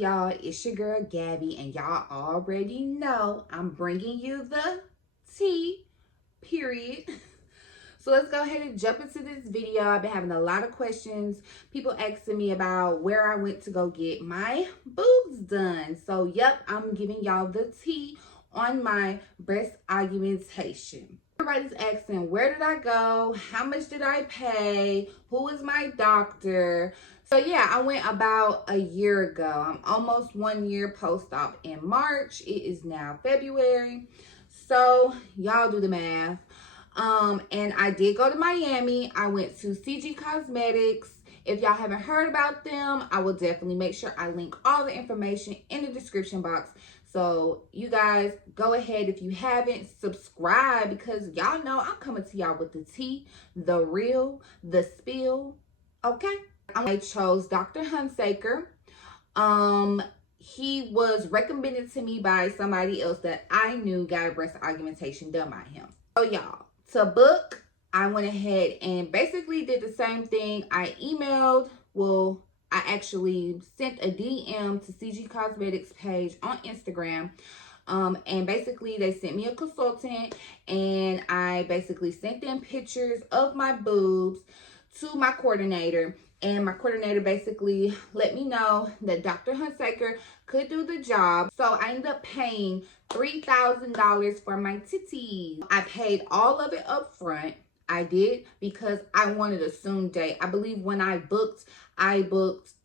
y'all? It's your girl Gabby, and y'all already know I'm bringing you the tea, period. So let's go ahead and jump into this video. I've been having a lot of questions, people asking me about where I went to go get my boobs done. So yep, I'm giving y'all the tea on my breast augmentation. Everybody's asking, where did I go? How much did I pay? Who is my doctor? So yeah, I went about a year ago. I'm almost 1 year post-op in March. It is now February. So y'all do the math. And I did go to Miami. I went to CG Cosmetics. If y'all haven't heard about them, I will definitely make sure I link all the information in the description box. So you guys go ahead, if you haven't, subscribe, because y'all know I'm coming to y'all with the tea, the real, the spill. Okay. I chose Dr.Hunsaker. He was recommended to me by somebody else that I knew got a breast augmentation done by him. So y'all, to book, I went ahead and basically did the same thing. I emailed, I actually sent a DM to CG Cosmetics page on Instagram. And basically they sent me a consultant, and I basically sent them pictures of my boobs to my coordinator. And my coordinator basically let me know that Dr. Hunsaker could do the job. So I ended up paying $3,000 for my titties. I paid all of it up front. I did because I wanted a soon date. I believe when I booked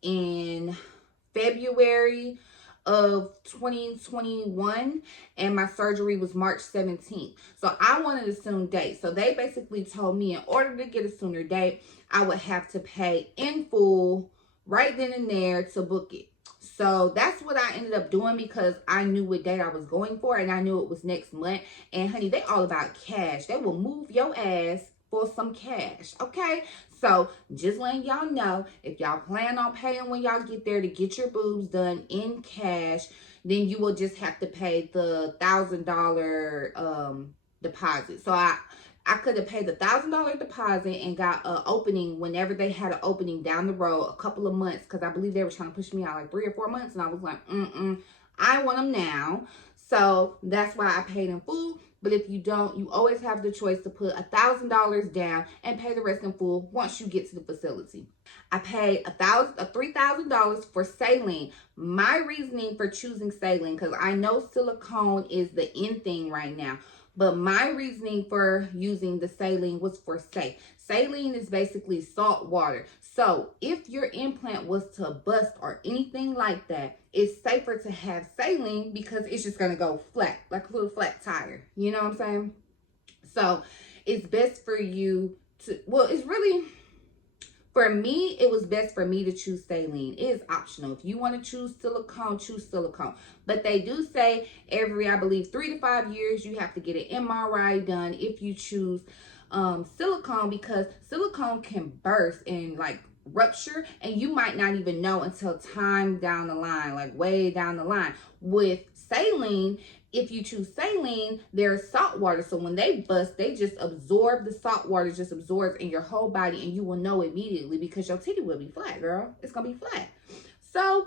in February of 2021, and my surgery was March 17th. So I wanted a soon date. So they basically told me in order to get a sooner date, I would have to pay in full right then and there to book it. So that's what I ended up doing, because I knew what date I was going for, and I knew it was next month. And honey, they all about cash. They will move your ass for some cash, okay? So just letting y'all know, if y'all plan on paying when y'all get there to get your boobs done in cash, then you will just have to pay the $1,000 deposit. So I could have paid the $1,000 deposit and got an opening whenever they had an opening down the road, a couple of months, because I believe they were trying to push me out like 3 or 4 months, and I was like, I want them now. So that's why I paid in full. But if you don't, you always have the choice to put $1,000 down and pay the rest in full once you get to the facility. I paid $3,000 for Saline. My reasoning for choosing Saline, because I know silicone is the in thing right now, but my reasoning for using the Saline was for safe. Saline is basically salt water. So if your implant was to bust or anything like that, it's safer to have Saline because it's just going to go flat, like a little flat tire. You know what I'm saying? So it's best for you to, it's really, for me, it was best for me to choose Saline. It is optional. If you want to choose silicone, choose silicone. But they do say every, I believe, 3 to 5 years, you have to get an MRI done if you choose silicone, because silicone can burst and like rupture, and you might not even know until time down the line, like way down the line. With Saline, if you choose Saline, there's salt water, so when they bust, they just absorb, the salt water just absorbs in your whole body, and you will know immediately because your titty will be flat, girl. It's gonna be flat. So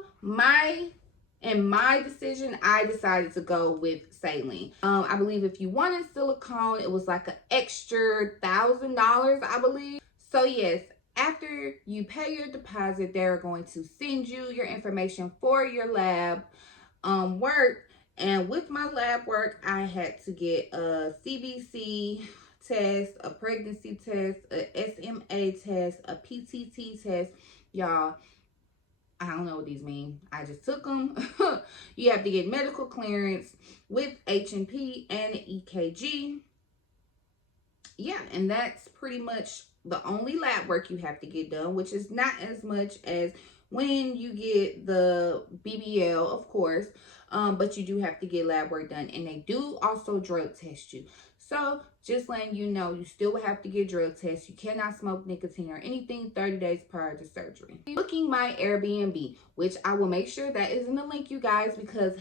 in my decision, I decided to go with Saline. I believe if you wanted silicone, it was like an extra $1,000, I believe. So yes, after you pay your deposit, they're going to send you your information for your lab work. And with my lab work, I had to get a CBC test, a pregnancy test, a SMA test, a PTT test. Y'all, I don't know what these mean. I just took them. You have to get medical clearance with H&P and EKG. Yeah, and that's pretty much the only lab work you have to get done, which is not as much as when you get the BBL, of course. But you do have to get lab work done, and they do also drug test you. So just letting you know, you still have to get drug tests. You cannot smoke nicotine or anything 30 days prior to surgery. Booking my Airbnb, which I will make sure that is in the link, you guys, because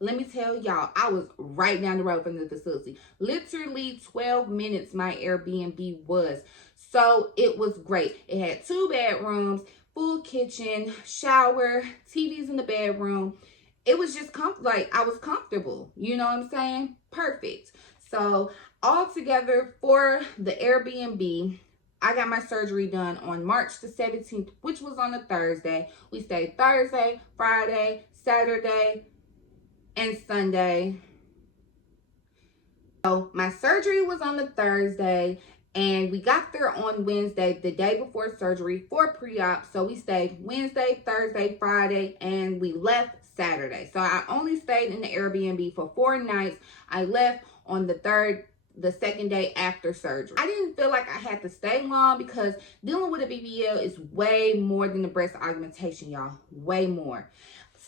let me tell y'all, I was right down the road from the facility. Literally 12 minutes my Airbnb was. So it was great. It had 2 bedrooms, full kitchen, shower, TVs in the bedroom. It was just like I was comfortable. You know what I'm saying? Perfect. So all together for the Airbnb, I got my surgery done on March the 17th, which was on a Thursday. We stayed Thursday, Friday, Saturday, and Sunday. So my surgery was on the Thursday, and we got there on Wednesday, the day before surgery, for pre-op. So we stayed Wednesday, Thursday, Friday, and we left Saturday. So I only stayed in the Airbnb for 4 nights. I left on the second day after surgery. I didn't feel like I had to stay long because dealing with a BBL is way more than the breast augmentation, y'all. Way more.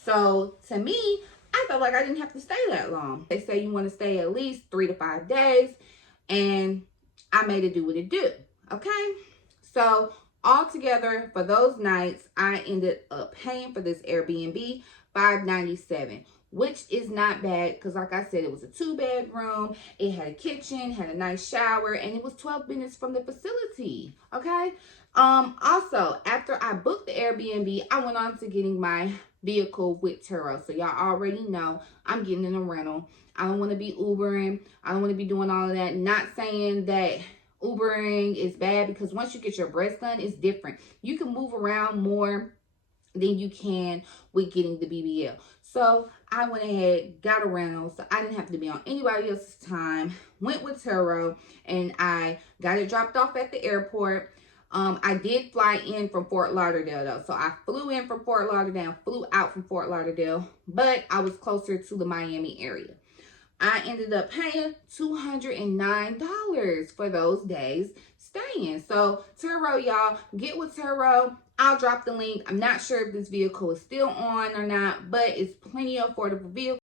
So to me, I felt like I didn't have to stay that long. They say you want to stay at least 3 to 5 days, and I made it do what it do. Okay? So altogether for those nights, I ended up paying for this Airbnb $597, which is not bad because, like I said, it was a 2-bedroom. It had a kitchen, had a nice shower, and it was 12 minutes from the facility. Okay. Also, after I booked the Airbnb, I went on to getting my vehicle with Turo. So y'all already know I'm getting in a rental. I don't want to be Ubering. I don't want to be doing all of that. Not saying that Ubering is bad, because once you get your breast done, it's different. You can move around more than you can with getting the BBL. So I went ahead, got a rental, so I didn't have to be on anybody else's time. Went with Turo, and I got it dropped off at the airport. I did fly in from Fort Lauderdale though. So I flew in from Fort Lauderdale, flew out from Fort Lauderdale, but I was closer to the Miami area. I ended up paying $209 for those days staying. So Turo, y'all, get with Turo. I'll drop the link. I'm not sure if this vehicle is still on or not, but it's plenty of affordable vehicles.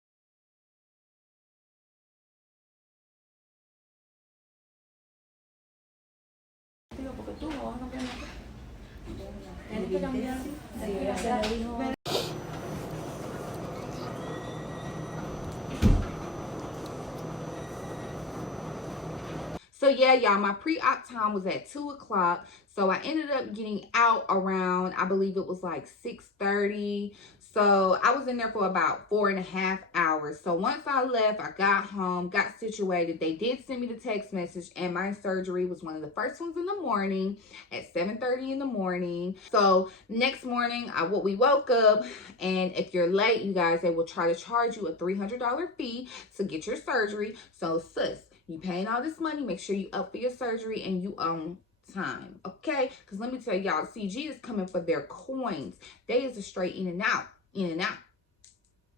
So yeah, y'all, my pre-op time was at 2 o'clock. So I ended up getting out around, I believe it was like 6:30. So I was in there for about 4.5 hours. So once I left, I got home, got situated. They did send me the text message, and my surgery was one of the first ones in the morning at 7:30 in the morning. So next morning, we woke up, and if you're late, you guys, they will try to charge you a $300 fee to get your surgery. So sis, you paying all this money, make sure you up for your surgery and you own time, okay? Because let me tell y'all, CG is coming for their coins. They is a straight in and out,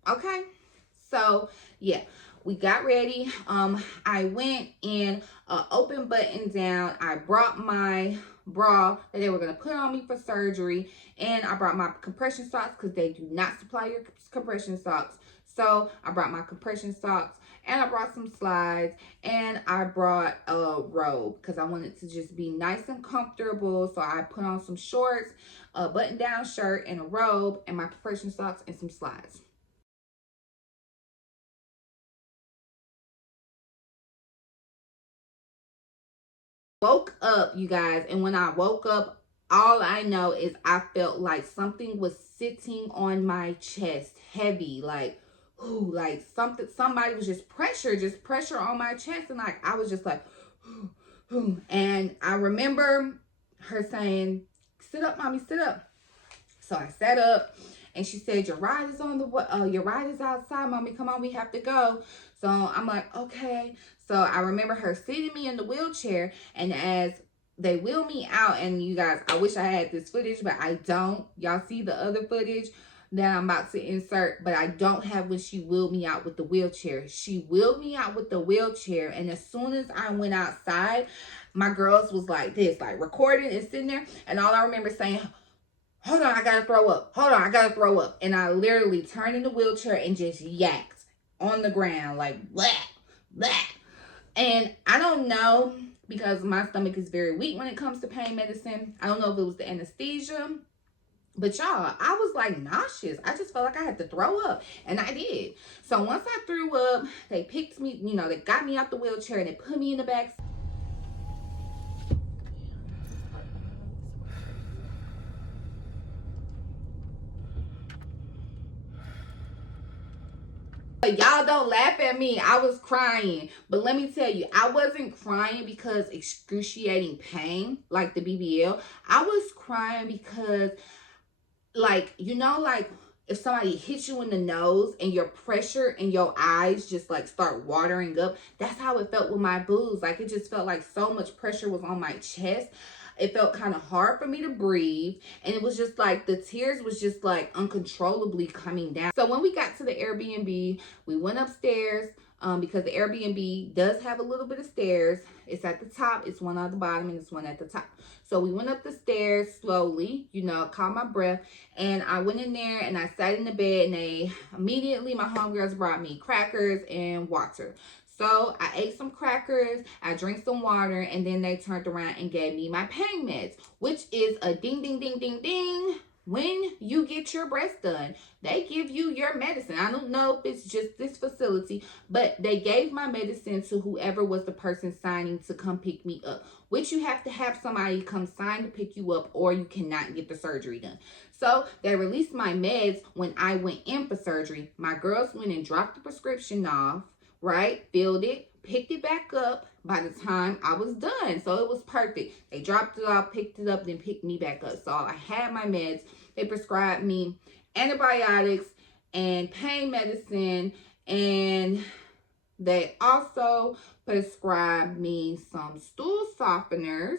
okay? So yeah, we got ready. I went in open button down. I brought my bra that they were going to put on me for surgery, and I brought my compression socks because they do not supply your compression socks. So I brought my compression socks, and I brought some slides, and I brought a robe because I wanted to just be nice and comfortable. So I put on some shorts, a button-down shirt, and a robe, and my compression socks, and some slides. Woke up, you guys, and when I woke up, all I know is I felt like something was sitting on my chest, heavy, like, ooh, like somebody was just pressure on my chest, and like I was just like, ooh, ooh. And I remember her saying, "Sit up, mommy, sit up." So I sat up, and she said, "Your ride is your ride is outside, mommy. Come on, we have to go." So I'm like, okay. So I remember her sitting me in the wheelchair, and as they wheel me out, and you guys, I wish I had this footage, but I don't. Y'all see the other footage that I'm about to insert, but I don't have when she wheeled me out with the wheelchair. She wheeled me out with the wheelchair, and as soon as I went outside, my girls was like this, like recording and sitting there, and all I remember saying, "Hold on, I gotta throw up. Hold on, I gotta throw up." And I literally turned in the wheelchair and just yacked on the ground, like blah, blah. And I don't know, because my stomach is very weak when it comes to pain medicine. I don't know if it was the anesthesia, but y'all, I was like nauseous. I just felt like I had to throw up, and I did. So once I threw up, they picked me, they got me out the wheelchair, and they put me in the back. y'all don't laugh at me. I was crying. But let me tell you, I wasn't crying because excruciating pain, like the BBL. I was crying because, like, you know, like, if somebody hits you in the nose and your pressure in your eyes just like start watering up, that's how it felt with my boobs. Like, it just felt like so much pressure was on my chest. It felt kind of hard for me to breathe. And it was just like the tears was just like uncontrollably coming down. So when we got to the Airbnb, we went upstairs because the Airbnb does have a little bit of stairs. It's at the top, it's one at the bottom, and it's one at the top. So we went up the stairs slowly, you know, caught my breath. And I went in there and I sat in the bed, and immediately my homegirls brought me crackers and water. So I ate some crackers, I drank some water, and then they turned around and gave me my pain meds, which is a ding, ding, ding, ding, ding. When you get your breast done, they give you your medicine. I don't know if it's just this facility, but they gave my medicine to whoever was the person signing to come pick me up, which you have to have somebody come sign to pick you up, or you cannot get the surgery done. So they released my meds when I went in for surgery. My girls went and dropped the prescription off, right? Filled it, picked it back up by the time I was done. So it was perfect. They dropped it off, picked it up, then picked me back up. So I had my meds. They prescribed me antibiotics and pain medicine, and they also prescribed me some stool softeners.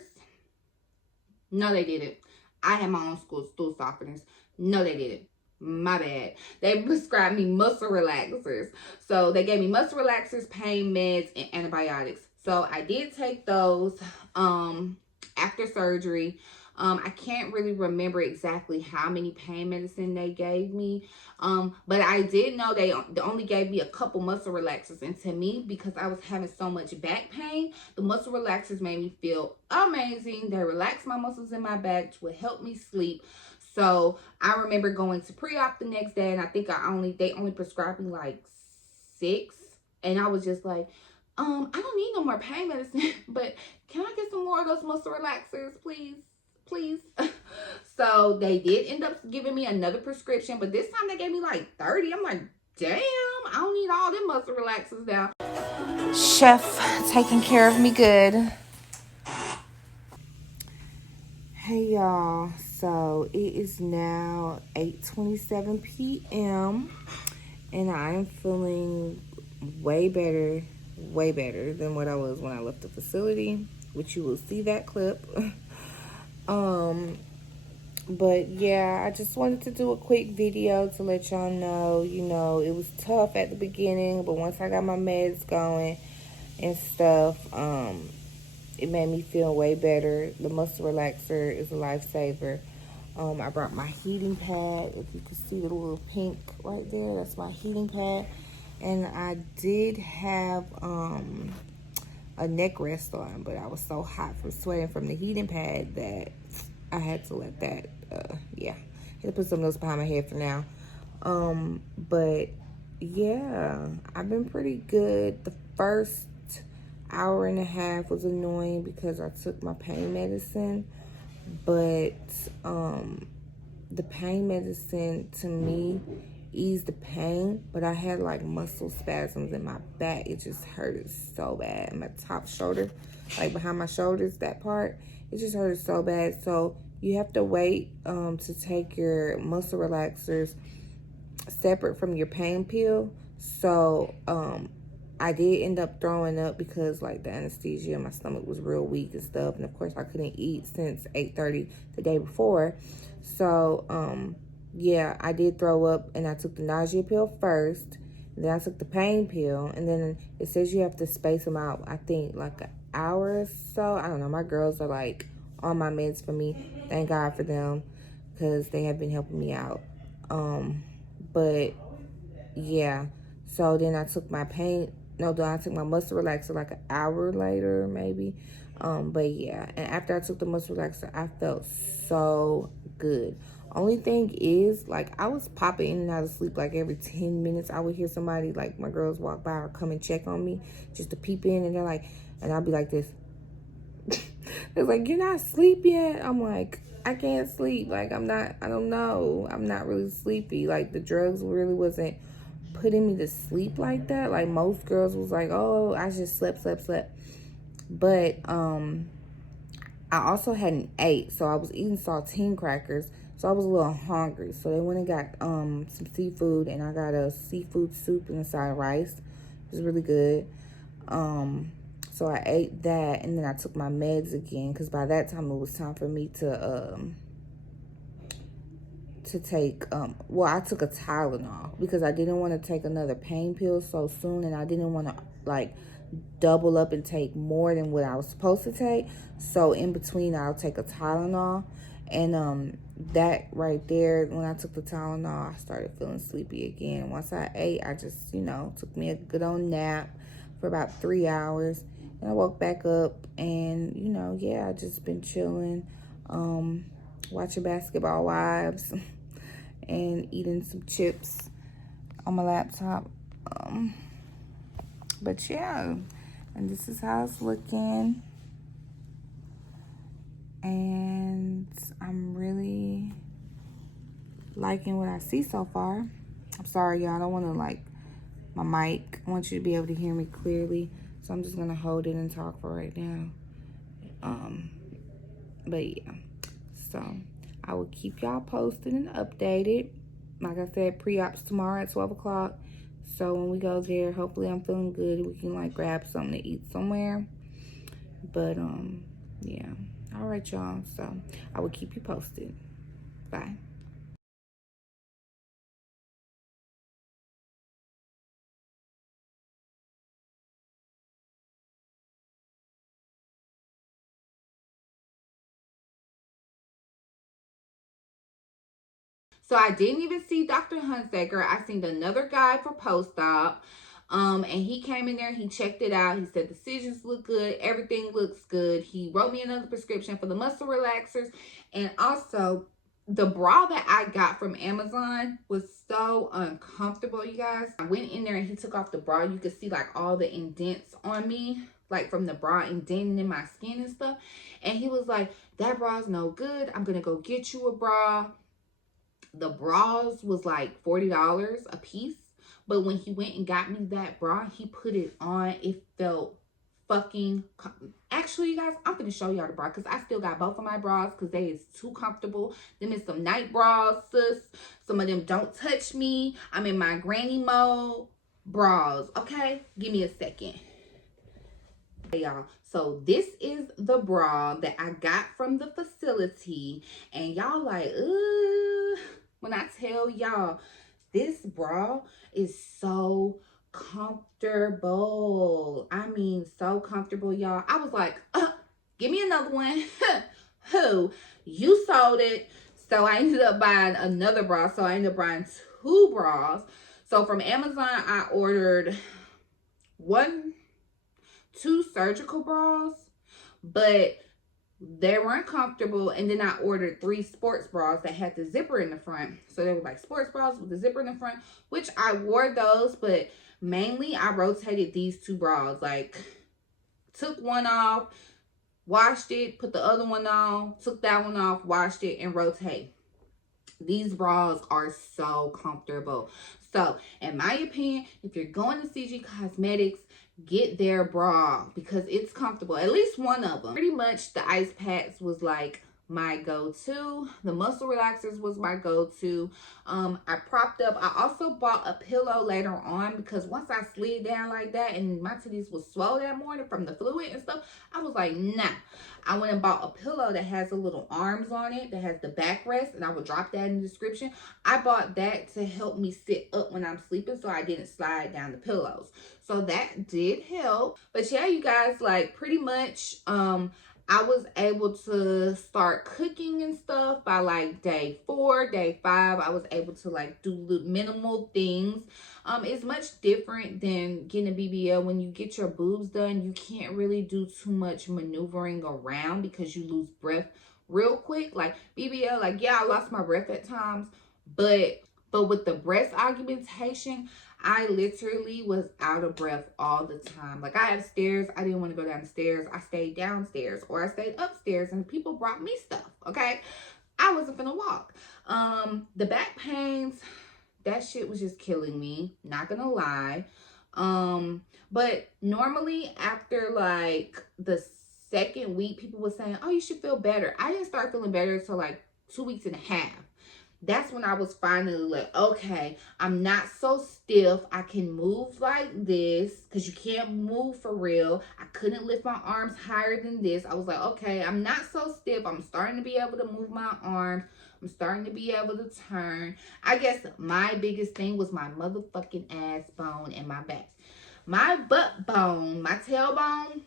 No, they didn't. I had my own stool softeners. No, they didn't. My bad. They prescribed me muscle relaxers. So they gave me muscle relaxers, pain meds, and antibiotics. So I did take those after surgery. I can't really remember exactly how many pain medicine they gave me. But I did know they only gave me a couple muscle relaxers. And to me, because I was having so much back pain, the muscle relaxers made me feel amazing. They relaxed my muscles in my back, which would help me sleep. So I remember going to pre-op the next day, and I think they only prescribed me like 6. And I was just like, I don't need no more pain medicine, but can I get some more of those muscle relaxers, please? Please. So they did end up giving me another prescription, but this time they gave me like 30. I'm like, damn, I don't need all them muscle relaxers now. Chef taking care of me good. Hey y'all, so it is now 8:27 p.m. and I am feeling way better than what I was when I left the facility, which you will see that clip. But yeah, I just wanted to do a quick video to let y'all know, you know, it was tough at the beginning, but once I got my meds going and stuff, it made me feel way better. The muscle relaxer is a lifesaver. I brought my heating pad. If you can see the little pink right there, that's my heating pad. And I did have a neck rest on, but I was so hot from sweating from the heating pad that I had to let that, yeah. I had to put something else behind my head for now. But yeah, I've been pretty good. The first hour and a half was annoying because I took my pain medicine, but the pain medicine to me eased the pain, but I had like muscle spasms in my back. It just hurted so bad. My top shoulder, like behind my shoulders, that part, it just hurted so bad. So you have to wait to take your muscle relaxers separate from your pain pill. So I did end up throwing up because like the anesthesia, my stomach was real weak and stuff, and of course I couldn't eat since 8:30 the day before. So yeah, I did throw up, and I took the nausea pill first, and then I took the pain pill, and then it says you have to space them out, I think like an hour or so. I don't know, my girls are like on my meds for me. Thank God for them, because they have been helping me out. But yeah, so then I took my I took my muscle relaxer like an hour later maybe. But yeah, and after I took the muscle relaxer, I felt so good. Only thing is, like, I was popping in and out of sleep like every 10 minutes. I would hear somebody, like my girls walk by or come and check on me just to peep in, and they're like, and I'll be like this. They're like, you're not asleep yet? I'm like, I can't sleep. Like, I don't know. I'm not really sleepy. Like, the drugs really wasn't putting me to sleep like that. Like most girls was like, oh, I just slept. But I also hadn't ate, so I was eating saltine crackers, so I was a little hungry. So they went and got some seafood, and I got a seafood soup and a side of rice. It was really good. So I ate that, and then I took my meds again, because by that time it was time for me to take, well, I took a Tylenol, because I didn't want to take another pain pill so soon, and I didn't want to, like, double up and take more than what I was supposed to take. So in between, I'll take a Tylenol, and that right there, when I took the Tylenol, I started feeling sleepy again. Once I ate, I just, you know, took me a good old nap for about 3 hours, and I woke back up, and, you know, yeah, I just been chilling, watching Basketball Wives and eating some chips on my laptop. But yeah, and this is how it's looking, and I'm really liking what I see so far. I'm sorry, y'all, I don't want to, like, my mic, I want you to be able to hear me clearly, so I'm just gonna hold it and talk for right now. But yeah, so I will keep y'all posted and updated. Like I said, pre-ops tomorrow at 12 o'clock. So when we go there, hopefully I'm feeling good and we can, like, grab something to eat somewhere. But yeah. All right, y'all. So I will keep you posted. Bye. So I didn't even see Dr. Hunsaker. I seen another guy for post-op. And he came in there, he checked it out. He said the decisions look good, everything looks good. He wrote me another prescription for the muscle relaxers. And also, the bra that I got from Amazon was so uncomfortable, you guys. I went in there and he took off the bra. You could see, like, all the indents on me, like from the bra indenting in my skin and stuff. And he was like, that bra's no good. I'm gonna go get you a bra. The bras was like $40 a piece. But when he went and got me that bra, he put it on. It felt fucking... Actually, you guys, I'm going to show y'all the bra, because I still got both of my bras, because they is too comfortable. Them is some night bras, sis. Some of them don't touch me. I'm in my granny mode bras, okay? Give me a second. Hey, y'all. So this is the bra that I got from the facility. And y'all like, ugh. When I tell y'all, this bra is so comfortable. I mean, so comfortable, y'all. I was like, give me another one. Who? You sold it. So I ended up buying another bra. So I ended up buying 2 bras. So from Amazon, I ordered 2 surgical bras, but they weren't comfortable. And then I ordered 3 sports bras that had the zipper in the front. So they were like sports bras with the zipper in the front, which I wore those, but mainly I rotated these 2 bras. Like, took one off, washed it, put the other one on, took that one off, washed it, and rotate. These bras are so comfortable. So, in my opinion, if you're going to CG Cosmetics, get their bra, because it's comfortable. At least one of them. Pretty much the ice packs was like my go-to. The muscle relaxers was my go-to. I propped up. I also bought a pillow later on, because once I slid down like that and my titties was swollen that morning from the fluid and stuff, I was like, nah. I went and bought a pillow that has the little arms on it, that has the backrest, and I will drop that in the description. I bought that to help me sit up when I'm sleeping, so I didn't slide down the pillows. So that did help. But yeah, you guys, like, pretty much I was able to start cooking and stuff by like day 4, day 5. I was able to, like, do minimal things. It's much different than getting a BBL. When you get your boobs done, you can't really do too much maneuvering around, because you lose breath real quick. Like BBL, like, yeah, I lost my breath at times, but with the breast augmentation, I literally was out of breath all the time. Like, I have stairs. I didn't want to go down the stairs. I stayed downstairs, or I stayed upstairs, and people brought me stuff, okay? I wasn't gonna walk. The back pains, that shit was just killing me, not gonna lie. But normally after like the second week, people were saying, oh, you should feel better. I didn't start feeling better until like 2.5 weeks. That's when I was finally like, okay, I'm not so stiff. I can move like this, because you can't move for real. I couldn't lift my arms higher than this. I was like, okay, I'm not so stiff. I'm starting to be able to move my arms. I'm starting to be able to turn. I guess my biggest thing was my motherfucking ass bone and my back. My butt bone, my tailbone,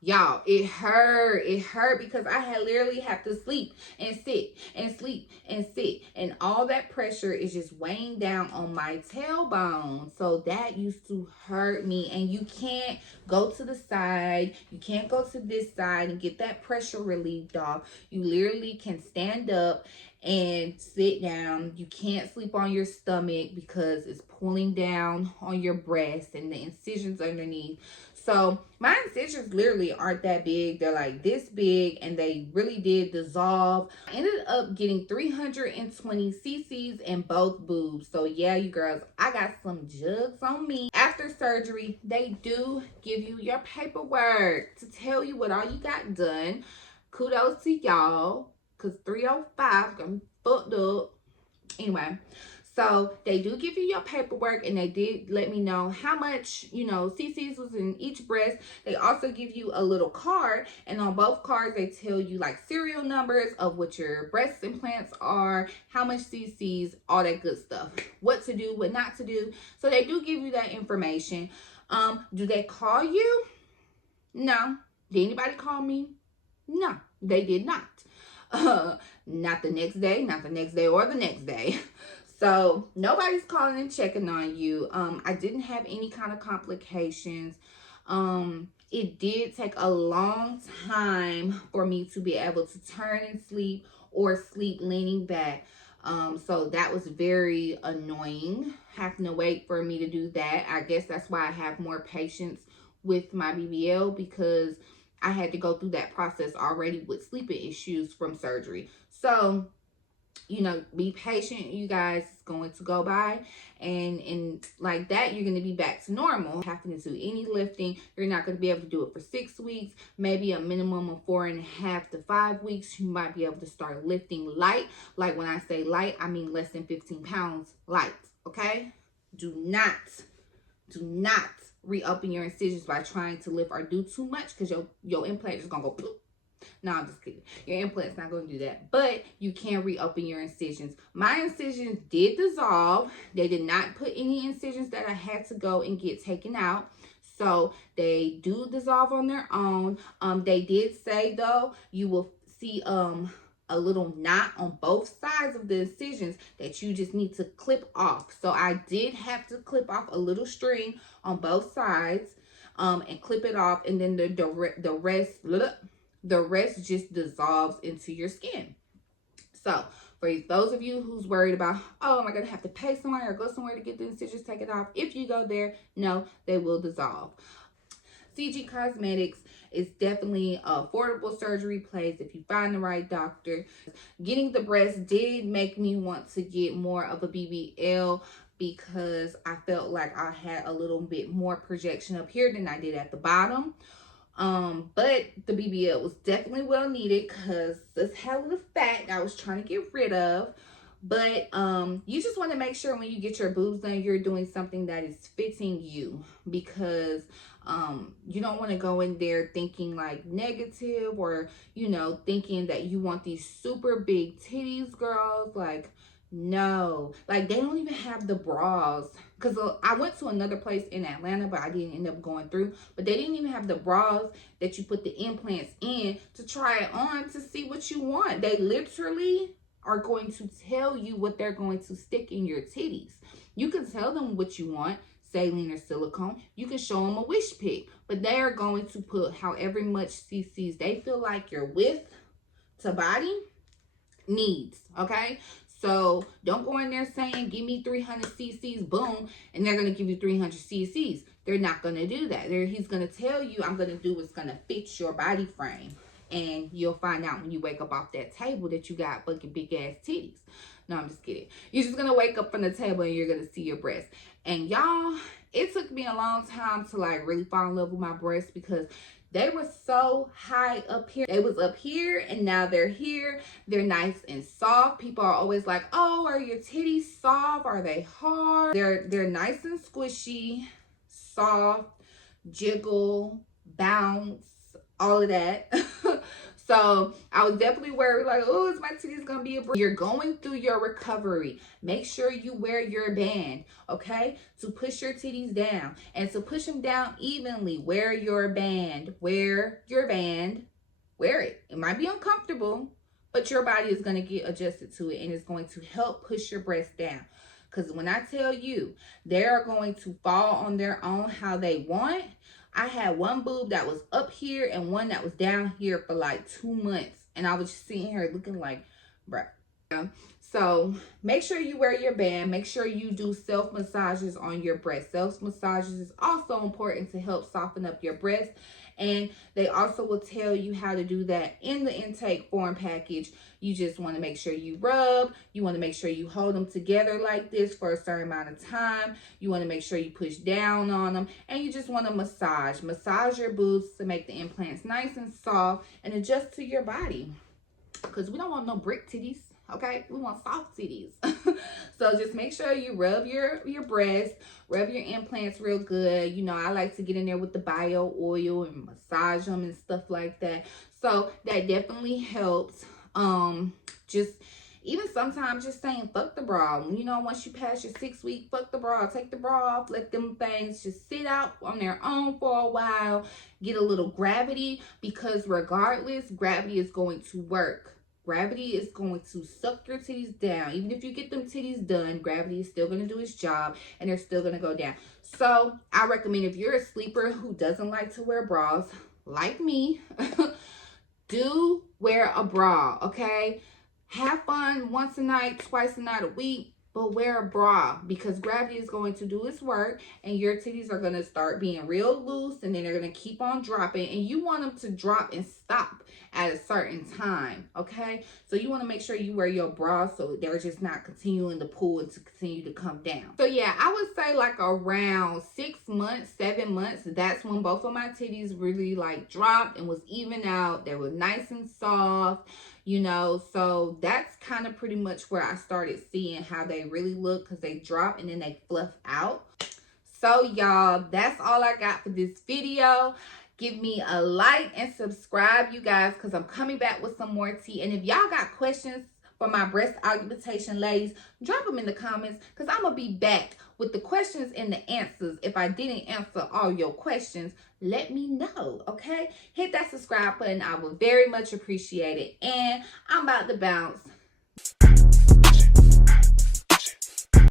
y'all, it hurt. It hurt because I had literally have to sleep and sit and sleep and sit. And all that pressure is just weighing down on my tailbone. So that used to hurt me. And you can't go to the side. You can't go to this side and get that pressure relieved off. You literally can stand up and sit down. You can't sleep on your stomach because it's pulling down on your breast and the incisions underneath. So my incisions literally aren't that big. They're like this big, and they really did dissolve. I ended up getting 320 cc's in both boobs. So yeah, you girls, I got some jugs on me. After surgery, they do give you your paperwork to tell you what all you got done. Kudos to y'all, because 305 got me fucked up. Anyway, so they do give you your paperwork, and they did let me know how much, cc's was in each breast. They also give you a little card, and on both cards they tell you like serial numbers of what your breast implants are, how much cc's, all that good stuff, what to do, what not to do. So they do give you that information. Do they call you? No. Did anybody call me? No, they did not. Not the next day, not the next day, or the next day. So nobody's calling and checking on you. I didn't have any kind of complications. It did take a long time for me to be able to turn and sleep or sleep leaning back. So that was very annoying, having to wait for me to do that. I guess that's why I have more patience with my BBL, because I had to go through that process already with sleeping issues from surgery. So, be patient, you guys. It's going to go by, and like that, you're going to be back to normal. Having to do any lifting, you're not going to be able to do it for 6 weeks, maybe a minimum of 4.5 to 5 weeks. You might be able to start lifting light. Like when I say light, I mean less than 15 pounds light. Okay? Do not reopen your incisions by trying to lift or do too much, because your implant is gonna go poof. No, I'm just kidding. Your implant's not going to do that. But you can reopen your incisions. My incisions did dissolve. They did not put any incisions that I had to go and get taken out. So they do dissolve on their own. They did say, though, you will see a little knot on both sides of the incisions that you just need to clip off. So I did have to clip off a little string on both sides and clip it off. And then the rest just dissolves into your skin. So for those of you who's worried about, oh, am I going to have to pay somewhere or go somewhere to get the incisions taken off? If you go there, no, they will dissolve. CG Cosmetics is definitely an affordable surgery place if you find the right doctor. Getting the breast did make me want to get more of a BBL, because I felt like I had a little bit more projection up here than I did at the bottom. But the BBL was definitely well needed, because this had a little fat I was trying to get rid of. But you just want to make sure when you get your boobs done, you're doing something that is fitting you, because you don't want to go in there thinking like negative, or thinking that you want these super big titties, girls. Like, no, like they don't even have the bras, because I went to another place in Atlanta, but I didn't end up going through. But they didn't even have the bras that you put the implants in to try it on to see what you want. They literally are going to tell you what they're going to stick in your titties. You can tell them what you want, saline or silicone. You can show them a wish pick, but they are going to put however much cc's they feel like your width to body needs. Okay, so don't go in there saying, give me 300 cc's, boom, and they're going to give you 300 cc's. They're not going to do that. He's going to tell you, I'm going to do what's going to fit your body frame. And you'll find out when you wake up off that table that you got fucking big ass titties. No, I'm just kidding. You're just gonna wake up from the table and you're gonna see your breasts. And y'all, it took me a long time to like really fall in love with my breasts because they were so high up here. They was up here and now they're here. They're nice and soft. People are always like, oh, are your titties soft? Are they hard? They're nice and squishy, soft, jiggle, bounce, all of that. So I was definitely worried, like, oh, is my titties gonna be a break? You're going through your recovery. Make sure you wear your band, okay? To push your titties down. And to push them down evenly, wear your band. Wear your band. Wear it. It might be uncomfortable, but your body is gonna get adjusted to it and it's going to help push your breasts down. Because when I tell you, they are going to fall on their own how they want. I had one boob that was up here and one that was down here for like 2 months. And I was just sitting here looking like, bruh. So make sure you wear your band. Make sure you do self-massages on your breast. Self-massages is also important to help soften up your breast. And they also will tell you how to do that in the intake form package. You just want to make sure you rub. You want to make sure you hold them together like this for a certain amount of time. You want to make sure you push down on them. And you just want to massage. Massage your boobs to make the implants nice and soft and adjust to your body. Because we don't want no brick titties. Okay, we want soft titties. So just make sure you rub your breasts, rub your implants real good. You know, I like to get in there with the bio oil and massage them and stuff like that. So that definitely helps. Just even sometimes just saying fuck the bra. You know, once you pass your 6 week, fuck the bra. Take the bra off. Let them things just sit out on their own for a while. Get a little gravity, because regardless, gravity is going to work. Gravity is going to suck your titties down. Even if you get them titties done, gravity is still going to do its job and they're still going to go down. So I recommend, if you're a sleeper who doesn't like to wear bras, like me, do wear a bra, okay? Have fun once a night, twice a night, a week, but wear a bra, because gravity is going to do its work and your titties are going to start being real loose and then they're going to keep on dropping, and you want them to drop and stop at a certain time, okay? So you want to make sure you wear your bra so they're just not continuing to pull and to continue to come down. So yeah, I would say like around 6 months, 7 months, that's when both of my titties really like dropped and was even out. They were nice and soft, you know. So that's kind of pretty much where I started seeing how they really look, because they drop and then they fluff out. So y'all, that's all I got for this video. Give me a like and subscribe, you guys, because I'm coming back with some more tea. And if y'all got questions for my breast augmentation ladies, drop them in the comments, because I'm going to be back with the questions and the answers. If I didn't answer all your questions, let me know, okay? Hit that subscribe button. I will very much appreciate it. And I'm about to bounce.